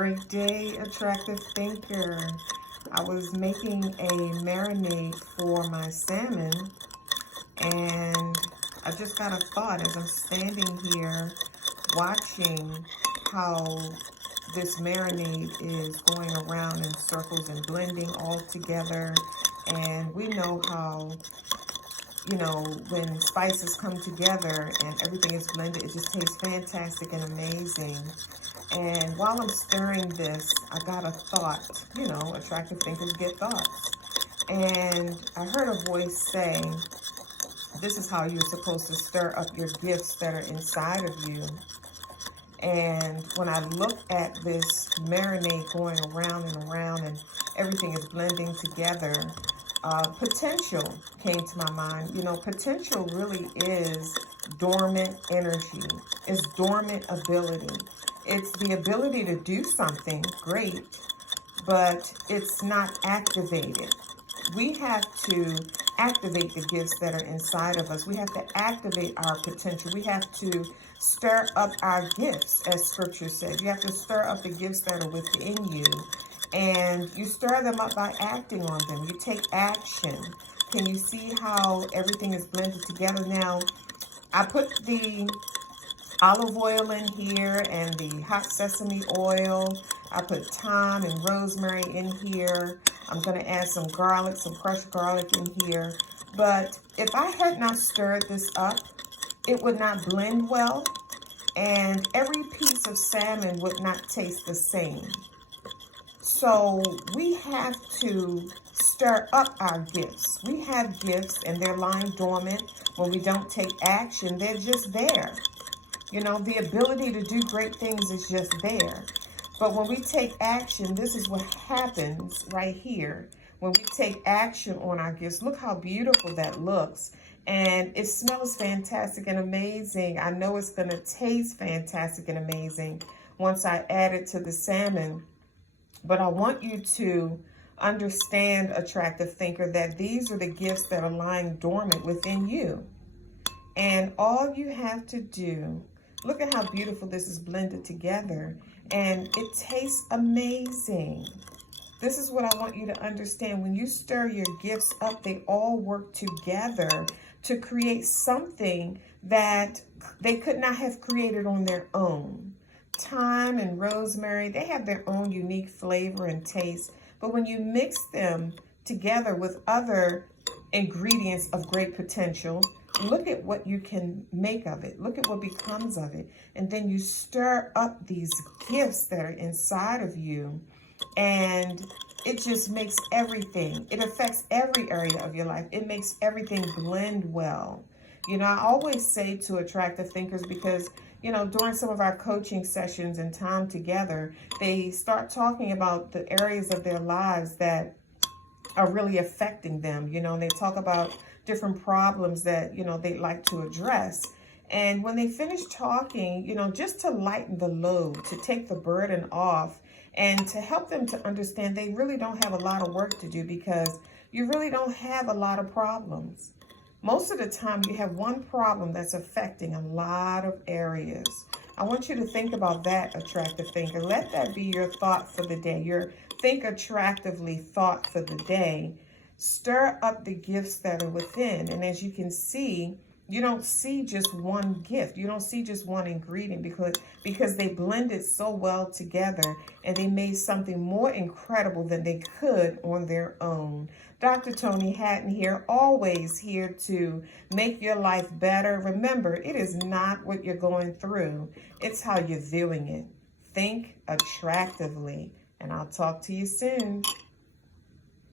Great day, attractive thinker. I was making a marinade for my salmon, and I just got a thought as I'm standing here watching how this marinade is going around in circles and blending all together. And we know how, when spices come together and everything is blended, it just tastes fantastic and amazing. And while I'm stirring this, I got a thought. Attractive thinkers get thoughts. And I heard a voice say, this is how you're supposed to stir up your gifts that are inside of you. And when I look at this marinade going around and around and everything is blending together, potential came to my mind. Potential really is dormant energy. It's dormant ability. It's the ability to do something great, but it's not activated. We have to activate the gifts that are inside of us. We have to activate our potential. We have to stir up our gifts, as scripture says. You have to stir up the gifts that are within you. And you stir them up by acting on them. You take action. Can you see how everything is blended together? Now, I put the olive oil in here and the hot sesame oil. I put thyme and rosemary in here. I'm going to add some garlic, some crushed garlic in here. But if I had not stirred this up, it would not blend well, and every piece of salmon would not taste the same. So we have to stir up our gifts. We have gifts and they're lying dormant. When we don't take action, they're just there. The ability to do great things is just there. But when we take action, this is what happens right here. When we take action on our gifts, look how beautiful that looks. And it smells fantastic and amazing. I know it's going to taste fantastic and amazing once I add it to the salmon. But I want you to understand, attractive thinker, that these are the gifts that are lying dormant within you. And all you have to do, look at how beautiful this is blended together. And it tastes amazing. This is what I want you to understand. When you stir your gifts up, they all work together to create something that they could not have created on their own. Thyme and rosemary, they have their own unique flavor and taste. But when you mix them together with other ingredients of great potential, look at what you can make of it. Look at what becomes of it. And then you stir up these gifts that are inside of you. And it just makes everything, it affects every area of your life. It makes everything blend well. I always say to attractive thinkers, because, during some of our coaching sessions and time together, they start talking about the areas of their lives that are really affecting them. They talk about different problems that, they'd like to address. And when they finish talking, just to lighten the load, to take the burden off, and to help them to understand they really don't have a lot of work to do, because you really don't have a lot of problems. Most of the time you have one problem that's affecting a lot of areas. I want you to think about that, attractive thinker. Let that be your thought for the day, your think attractively thought for the day. Stir up the gifts that are within. And as you can see, you don't see just one gift. You don't see just one ingredient, because they blended so well together and they made something more incredible than they could on their own. Dr. Tony Hatton here, always here to make your life better. Remember, it is not what you're going through. It's how you're viewing it. Think attractively, and I'll talk to you soon.